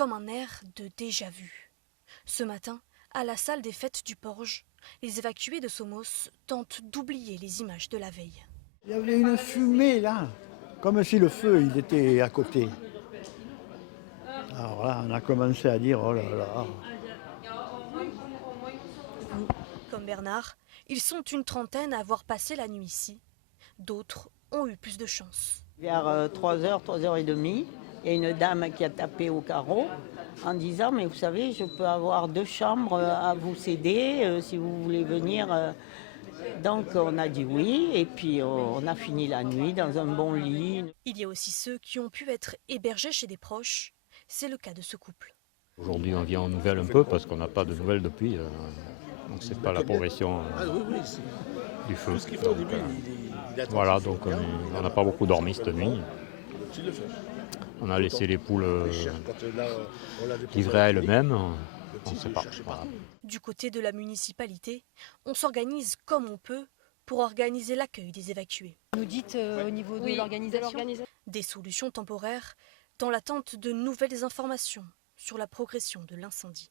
comme un air de déjà-vu. Ce matin, à la salle des fêtes du Porge, les évacués de Somos tentent d'oublier les images de la veille. Il y avait une fumée là, comme si le feu il était à côté. Alors là, on a commencé à dire oh là là. Comme Bernard, ils sont une trentaine à avoir passé la nuit ici. D'autres ont eu plus de chance. Vers 3h, 3h30, il y a une dame qui a tapé au carreau en disant « Mais vous savez, je peux avoir 2 chambres à vous céder si vous voulez venir. » Donc on a dit oui et puis on a fini la nuit dans un bon lit. Il y a aussi ceux qui ont pu être hébergés chez des proches. C'est le cas de ce couple. Aujourd'hui, on vient aux nouvelles un peu parce qu'on n'a pas de nouvelles depuis. Donc c'est pas la progression du feu. Donc, voilà, donc on n'a pas beaucoup dormi cette nuit. On a laissé les poules livrées à elles-mêmes. On ne sait pas. Voilà. Du côté de la municipalité, on s'organise comme on peut pour organiser l'accueil des évacués. Nous dites au niveau de l'organisation Des solutions temporaires dans l'attente de nouvelles informations sur la progression de l'incendie.